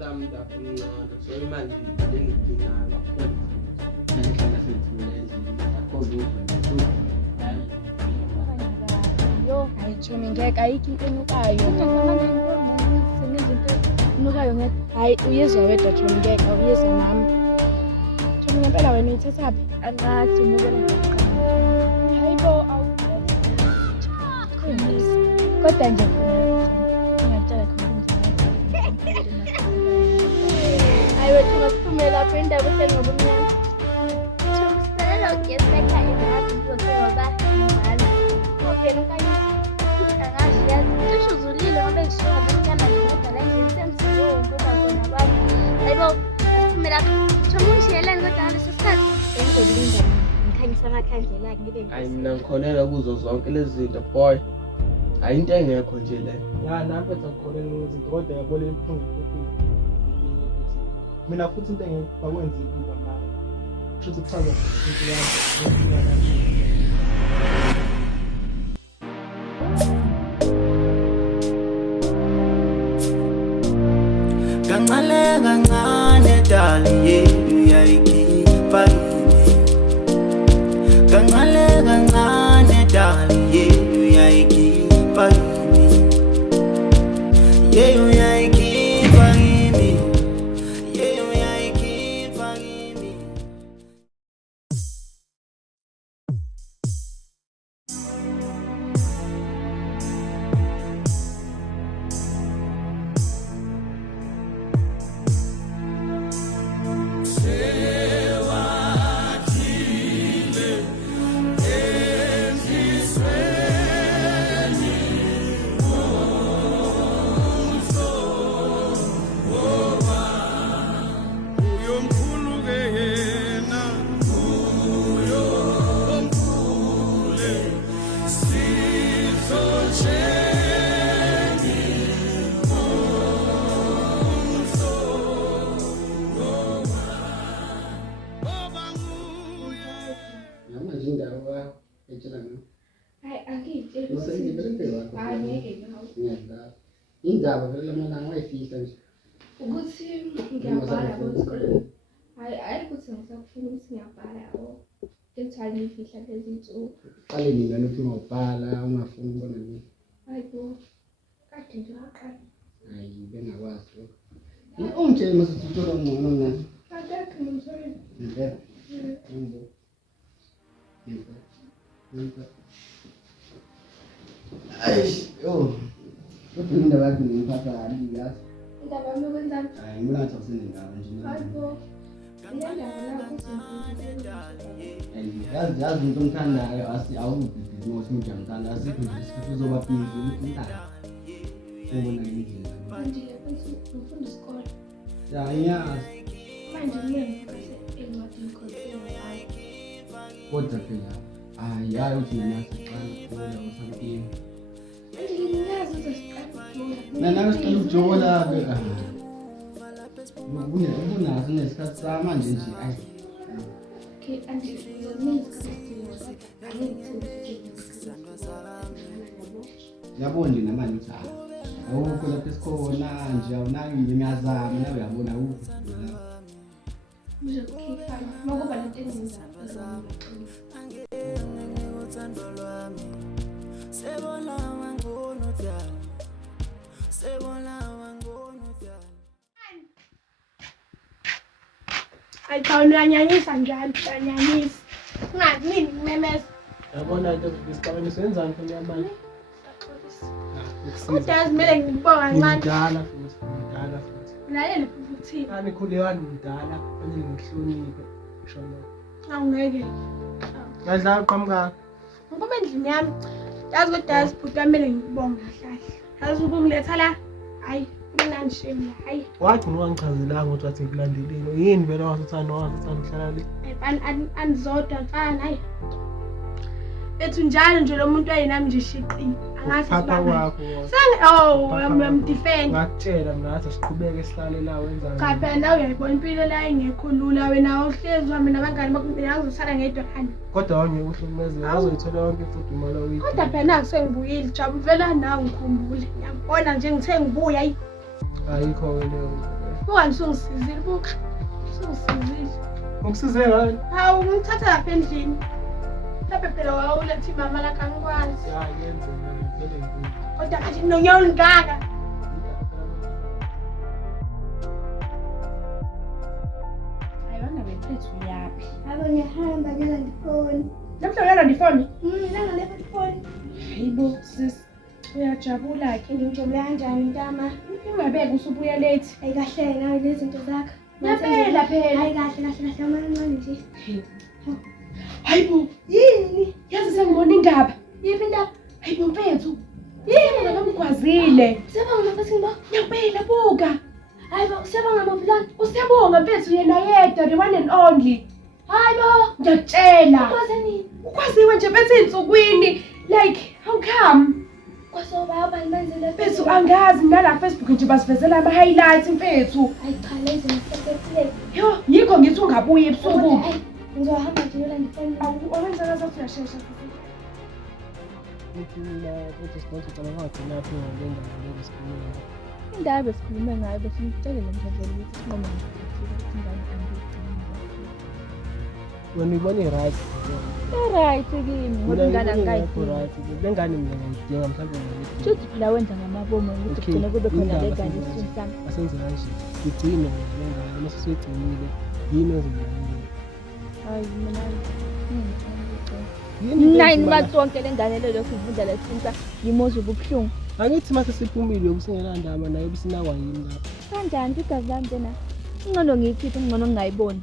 lami lapho ngincane so imali lengidingayo kakhulu ngihlala sethuleze akhoze yo ayithumi ngeke ayikho into enukayo nukayo ngeke hayi uyezwa wedwa Thomi ngeke uyezwa mama Thomi ngempela wena uyithathaphi angathi umukela hayibo kodwa nje ngiyacela hayi wethu masiphume lapho indaba ehleli ngobumnyama Siphelele ugesi ekhaya ngathi ngoba ngani. okay nokanye Angazi yazi cishe uzulile ngoba ngisho ngobumnyama ngedwa la endlini sengiziwe ukuba khona kwami. Hayibo siphume lapho. Thomungishiyeleni kodwa ngaleso sikhathi bengizolinda ngikhanyisa amakhandlela ngeke hayi mina ngikholela kuzo zonke lezi zinto boy hayi into engekho nje le ya nami bethu ngikholela izinto kodwa yabona ibuhlungu futhi mina futhi into engikwenza ukuba manje kusho ukuthi kuchaza into yami kancane kancane dali yethu yayikhipha kancane kancane dali yethu yayikhipha yethu yayikhipha kimi yethu yayikhipha kimi manje indaba etshela mina hayi angiyitsheli hayi ngeke ngawo ngiyadlala indaba vele amalanga wayifihla nje ukuthi ngiyabhala esikoleni hayi ukuthi ngisafuna ukuthi ngiyabhala yabo ekuthwala ngifihla lezi nsuku qale mina nokuthi ungawubhala ungafuni ukubona mina hayibo kade nje waqala hayi bengakwazi ungitshela mase uthola ngcono ngani akekho ngimthole ngeke ngimbo ngimbo aish yo kodwa indaba yakhe ngiphatha kabi yazi indaba yami yokwenzani hayi mina ngathi akusendaba nje hayibo yazi umuntu omthandayo awubhizi ngokuthi umuntu amthanda asikho nje isikhathi uzoba busy ukuthi umthanda ubona ngendlela manje ngifunda isikole ya ngiyazi manje mina ngifundise encwadini khona kodwa phela hayi uthi mina siqala ukufunda usamthini manje ngiyazi ukuthi siqala nana siqala ukujola-ke ubunazo nesikhathi samanje nje ayi okay yabona nje namanje uthi awukho lapho esikhona nje awunayo nje ngiyazama nawe uyabona awukho ngizokhipha ngoba lento engenza uthando lwami sebona wangono dala sebona wangono dala hayi cha uyanyanyisa njalo uyanyanyisa ungazi nini memeza yabona into ngisicabanga senzani khona yamanje kodwa azimele ngibonga kancane ngidala futhi lalela futhi anikhulekani ngidala kufanele ngihloniphe shona awungeke ngadlala qhamuka ngoba endlini yami yazi kodwa yazi bhuti kumele ngibonge kahle yazi ukungiletha la hayi kumnandi shame hayi wagcina wangichazelanga ukuthi wathi ngikulandelile yini vele wathanda uhlala le anizodwa mfana hayi ethu njalo nje lo muntu ayinami nje shiqi angathi papa wakho I'm defend ngakutshela mina ngathi siqhubeke sihlale la wenza cha phela nawe uyayibona impilo la ingekho lula wena uhlezi wami nabangani bakho ngizosala ngedwa khani kodwa wangeke uhlukumeze azoyithola yonke futhi imali oyidinga kodwa phela naku sengibuyile jabu vela nawe ngikhumbule ngiyabona nje ngithe ngibuya ayikho leyo Buka ngisizile buka. Ngisizile. Ngokusize ngani? Hawu ngithatha lapha endlini. Lapha phela wawulethi mama la kangikwazi. Ya yenzeka ngempela enkulu. Kodwa kathi nonyolo ngaka. Ayona bephethu yapi? Abo ngiyahamba ngela ndifoni. Namhla uyala ndifoni? Nanga lefa ndifoni. Hayibo sis. Uyajabula ke Ngijabula kanjani ntama? ungabeki usubuya late. Hayi kahle nawe lezinto zakho. Ngempela phela. Hayi kahle amancane nje. Hayibo Yini? yazi sengibona indaba. Yiphi indaba? Hayibo mfethu. Yini ngakamgwazile? Siyabonga mfasimba. Ngempela buka. Hayibo siyabonga mapulani. Usiyabonga mfethu yena yedwa the one and only. Hayibo. Ngiyakutshela. Kwaze nini? Ukwaziwe nje bese insukwini like how come? Kwasoba abalizele Mfethu angazi nala Facebook nje basivezela ama highlights mfethu. Hayi cha lezi ngisephile. Yo yikho ngithi ungabuye ebusuku. Ngizohamba nje yola ndifoni. Owenza ngathi uyashesha. Ngithula ukuthi sibonke ngagcina lapho ngenda ngeke sikhuluma. Indaba besikhulume ngayo bese ngicela nomdlalo ukuthi sinqobe ukuthi ingane angigcina. Wena uyibona i-right. Right kimi ngoba ingane angayidingi. Lengane mina ngiyidinga mhlawumbe ngokuthi Futhi phela wenza ngamabomo ukuthi kugcine kube khona le ngane isizini sami. asenze kanje. Ngigcine ngene mase seyigcinile. Yini ozingenile? Hayi mina Yini? Nine matsonke le ngane le lokhu ivunda la isinta ngimozwe ubuhlungu. Angithi mase siphumile ukusingela ndaba nayo bisinakwa yini lapha. Kanjani igazi lami tena? Ingcono ngiyikhiphe ingcono ngingayiboni.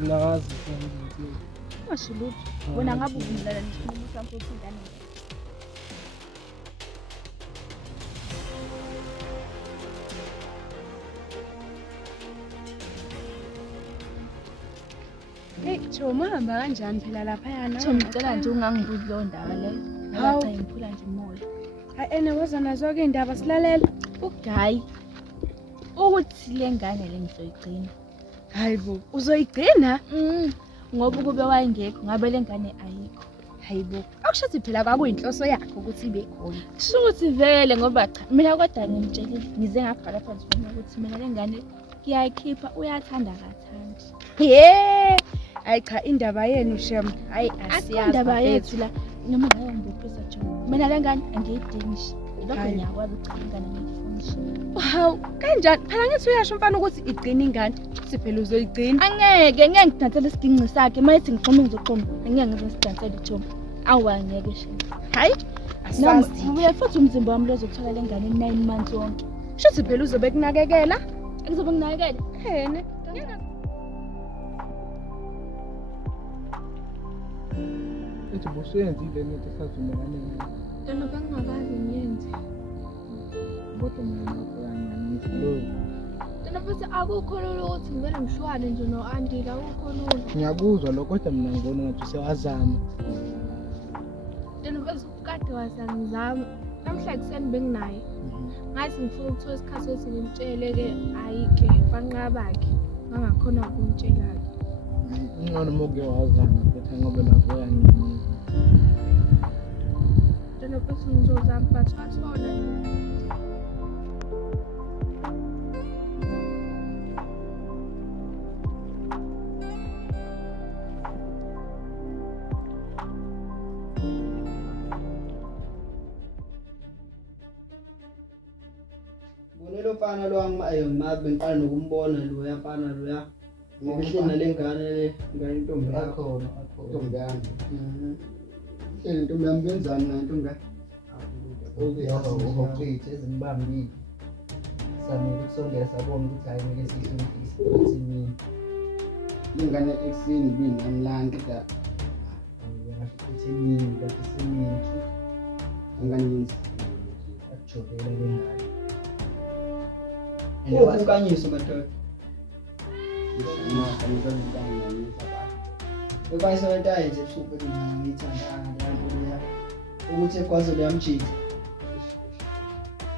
Nginazi ukuthi Mashilutho. Wena ngabe uvumela nisikhuluma sakho ukuthi ingane. Hey Choma hamba kanjani phela lapha yana? Ngicela nje ungangibuzi lo ndaba le. Hawu. Cha ngiphula nje umoya. Hayi ene waza nazo ke indaba silalela. Ugayi ukuthi le ngane le ngizoyigcina. Hayibo uzoyigcina? Ngoba kube wayengekho ngabe le ngane ayikho. Hayibo akushathi phela kwakuyinhloso yakho ukuthi ibe khona. Kusho ukuthi vele ngoba cha mina kodwa ngimtshelile ngize ngabhala phansi mina ukuthi mina le ngane ngiyayikhipha uyathanda kathandi. Yeah. Hayi cha indaba yenu shem. Hayi asiyazi. Indaba yethu la noma ngayo ngibuphisa nje. Mina le ngane angiyidingi. Lokho Hayi. ngiyakwazi ukugcina ingane ngiyifundisha. Hawu kanjani phela ngithi uyasho mfana ukuthi igcina ingane uthi phela uzoyigcina. Angeke ngeke ngidansele isiginci sakhe mayithi ngiqhoma ngizoqhoma ngeke ngizosidansela ithoma. Awangeke shini. Hayi Noma asazi. ubuye futhi umzimba wami lozokuthola le ngane 9 months wonke. Shuthi phela uzobe kunakekela. Ngizobe nginakekela. Hene. ethi busuyenzile into esavumelane ngayo. Tena bangakazi ngiyenze. Bodwa mina ngiyakho Lo Tena futhi akukho lolo ukuthi ngivele ngishwane nje no-Andile akukho lolo. ngiyakuzwa lokho kodwa mina ngibona ngathi usewazama. Tena futhi ukade wasangizama. Namhla ekuseni benginaye. Ngathi ngifuna ukuthola isikhathi sokuthi ngimtshele-ke hhayi-ke banqaba-ke bangakhona ukumtshela-ke. Ingcono uma uke wazama futhi ngoba lapho uyanginika. Tena futhi ngizozama but wathola. Bonelo mfana lo angimazi ngiqala nokumbona lo yafana lo ya. Ngihleli nalengane le ngane intombi yakho intombi yami. Intombi yami benzani na intombi yakho? Uzochitha ezimbambile samile ukusondela sabona ukuthi hayi ngeke sihlukise ukuthi mina Ingane ekseni bini amlanga kodwa ngisho ukuthi mina kanti semini ingane yenzi. akujobela le ngane Ukukanyiswa madoda. Ubayisebentayo nje ebusuku ngiyithanda abantu leya ukuthi ekwazi leyamjika.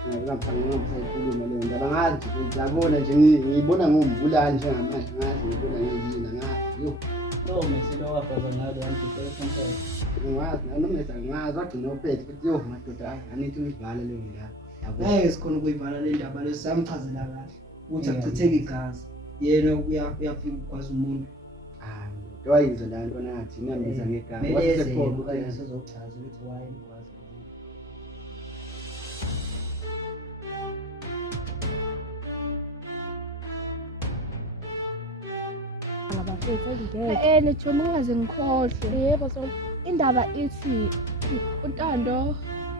Ngaphambi ngamphefumulo leyo ndaba ngazi ngiyabona nje ngiyibona ngombulali njengamanje ngazi ngibona ngiyina ngazi yo lo meselo wafaza ngalo yandisa ekhonsathi ngazi noma ngazi wagcina uphethe futhi yo madoda anithi uyibhala leyo ndaba ngeke sikhona ukuyivala le ndaba le samchazela kahle ukuthi akuchitheke igazi yena uyafika ukwazi umuntu Wayizwa la nto nathi ngambiza ngegama wasesephoqa okanye sizochaza ukuthi why ukwazi Nethuma ungaze ngikhohlwe. Yebo, so indaba ithi uNtando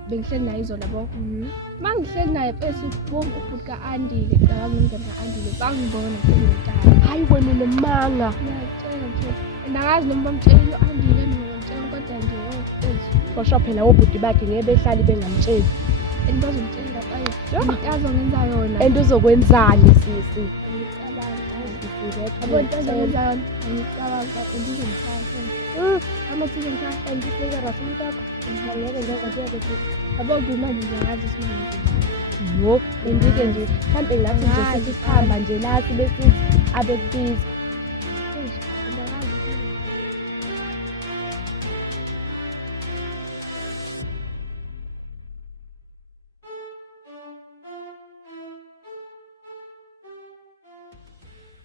bengihleli naye izolo yabo. Mangihleli naye bese bonke ubhuti ka-Andile nomngane ka-Andile bangibona kuNtando. Hayi wena unemanga. Ngiyatshela nje. Angazi noma bamtshela u-Andile noma kodwa nje for sure phela obhuti bakhe ngeke behlali bengamtsheli. And bazomtshela bayo. Ntazo ngenza yona. And uzokwenzani sisi? Abantu azenza ngicabanga andizomfaka amathile ngifaka ngifika rafuta ngiyeke ngeke ukuthi abonke imali ngiyazi isimanje yo bendike nje mhlawumbe ngathi nje sesihamba nje lathi besithi abekubiza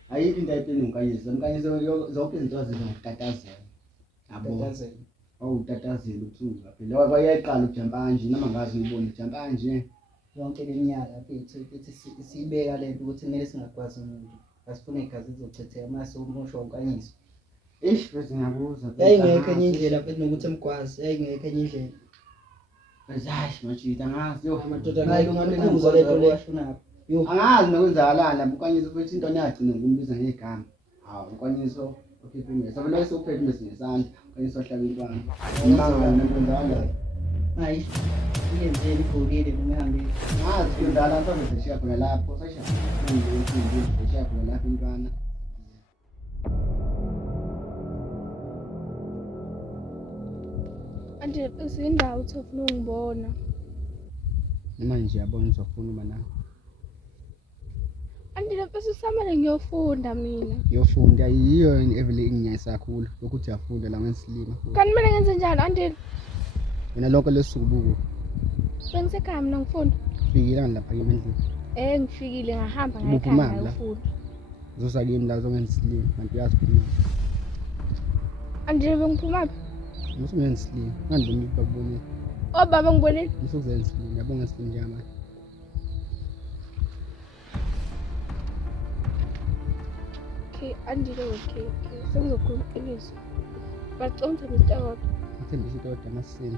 ayikho into ayitini umkanyiso zonke izinto azizotatazela yabo awutatazela ubusuku phela wayeqala ujampa kanje noma ngazi ngibona ujampa kanje yonke leminyaka futhi sibeka lento ukuthi kumele singakwazi umuntu asifune igazi lizochitheka mase umusho ukanyiswa bese ngiyabuza yayingekho enye indlela futhi nokuthi emgwazi yayingekho enye indlela machita ngazi yo amadoda nayo ungabuza lento leshona yo angazi nokwenzakalana ukwanyiso futhi into yagcina ngokumbiza ngegama ukwanyiso okay sabona esophethe nesandla ukwanyiso hlaba intwana imanga nokwenzakala hayi iyenzeni igolile kumehambile ngazi kuyindala mhlawumbe seshiya khona lapho seshiya seshiya khona lapho intwana anje izindawo uthofuna ungibona manje yabona uzofuna uba nawe Andile bese samele ngiyofunda mina. Ngiyofunda yiyo evele inginyayisa kakhulu ukuthi uyafunda la ngesilima. Kanti kumele ngenze njani Andile? Mina lonke lesuku Bengisekhaya mina ngifunda. Fikile lapha emendlini. Ngifikile ngahamba ngayikhaya ngiyofunda. Uzosa kimi la zongensilima kanti uyaziphuma. Andile bengiphumaphi? Ngisengensilima. Ngandibona bakubonile. Baba ngibonile. Ngisengensilima yabonga ngesilima njama. Andile okay. Sengizokhuluma iqiniso. Bacondza Mr. Ngithembisa into yamasini.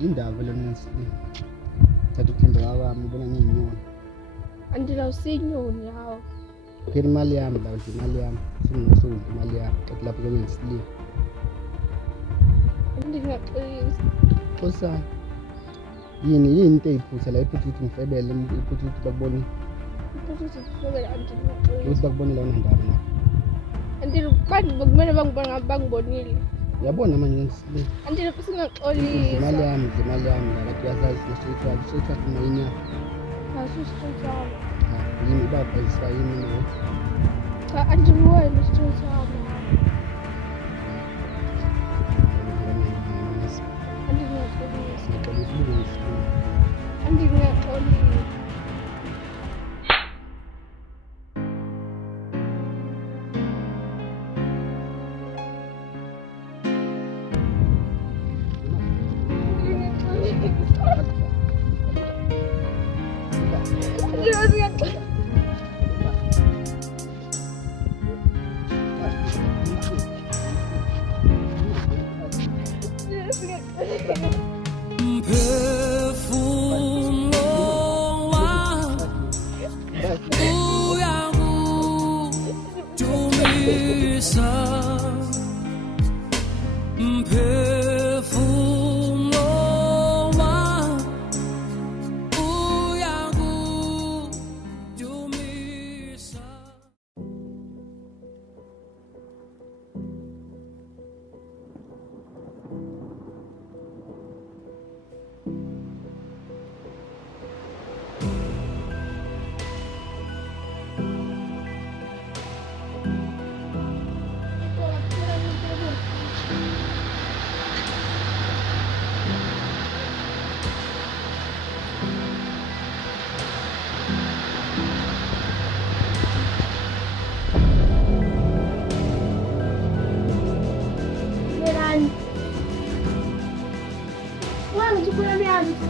Indaba le ngesilima. Thatha ukuthembeka kwami ubona ngiyinyoni. Andile usinyoni yawo. Phela imali yami la nje imali yami. Singusudla imali yami. Qathi lapho ngesilima. Andile ngiyaqinisa. Khosa. Yini into eyiphutha la iphutha ukuthi ngifebele iphutha ukuthi bakubone. Ukuthi bakubonela unandaba la. Andile bantu kumele bangibonile. Uyabona manje ngesilima. Andile singaxolisa. Imali yami la kuyazazi ngisithatha mayini yakho. Asisithatha. Yini babhayisa yini no? Cha Andile wena isithatha. Andile ngiyaqolisa.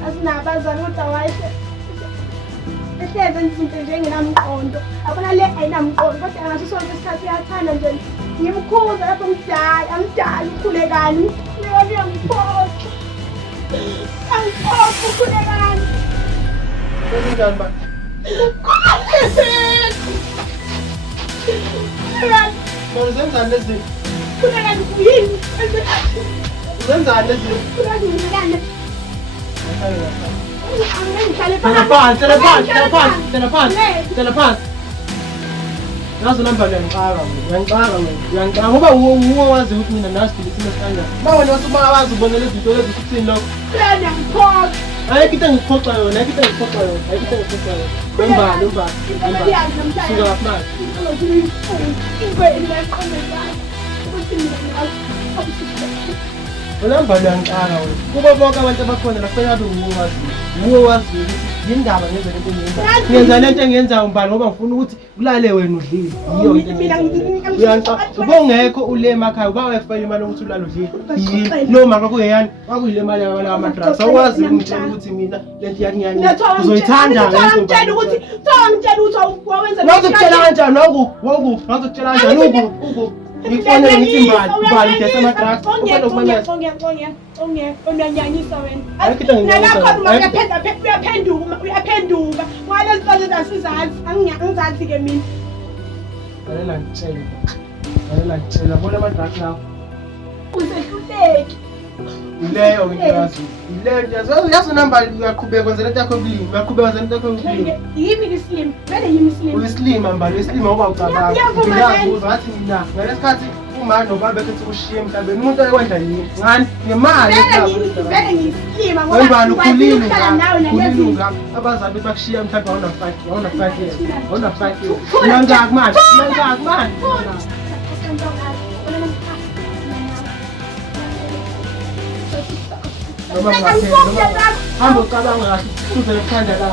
asinabazali kodwa wayehle ehleze izinto nje engenamqondo abona le ayinamqondo kodwa ngaso sonke isikhathi uyathanda nje ngimkhuza lapho amdala ukhulekani ngiyangiphoxa angiphoxa ukhulekani Kanjani ba? Manje zenzani lezi? Khulekani kuyini Zenzani lezi? khulekani ngilana Nazo namba ngiyangixaka uyangixaka ngoba uwo wazi ukuthi mina nasidile isimo esikanjani. Uma wena wazi ubonela izinto lezi ukuthini lokho. Ayikho into engikuphoxa yona, ayikho into engikuphoxa yona. Umbali. Suka lapha manje. Wena mbali uyangixaka wena. Kuba bonke abantu abakhona la kufanele abe uwo wazi ukuthi yindaba ngenza lento engiyenzayo. Ngenza lento engiyenzayo mbali ngoba ngifuna ukuthi ulale wena udlile. Yiyo into engiyenzayo. Uyangixaka. Ubongekho ule emakhaya uba uyafayela imali ukuthi ulale udlile. Lo maka kuyeyani? Kwakuyile imali yabala ama-drugs. Awukwazi ukungitshela ukuthi mina lento yakhinyanya. Uzoyithanda ngento. ngitshela ukuthi wawenza Ngizokutshela kanjani ngizokutshela kanjani uku ngifonele ngithi mbali ngidesa ama-drugs. Ufuna ukumemeza. Ongiyanyanyisa wena. Ayikho into engiyenzisa. Uyaphenduka. Ngale zinto asizazi. Angizazi-ke mina. Lalela ngitshela. Bona ama-drugs lawo. Usehluleki. Ileyo into yazi. Yazi namba uyaqhubeka kwenza lento yakho yokulima. Yimi islim. Vele yimi islim. Uyislima mbali, uyislima ngoba ucabanga. Ngiyavuma Ngathi mina ngalesikhathi uma noma bekhethe ukushiya emhlabeni umuntu ayekwenza yini? Ngani? Ngemali vele ngiyislima ngoba ukhulile nawe ungaka abazali bethi bakushiya mhlawumbe awuna 5 years. Awuna 5 years. Unangaki manje? Noma ngaphela. Hamba ucabanga kahle, uzoyithanda la.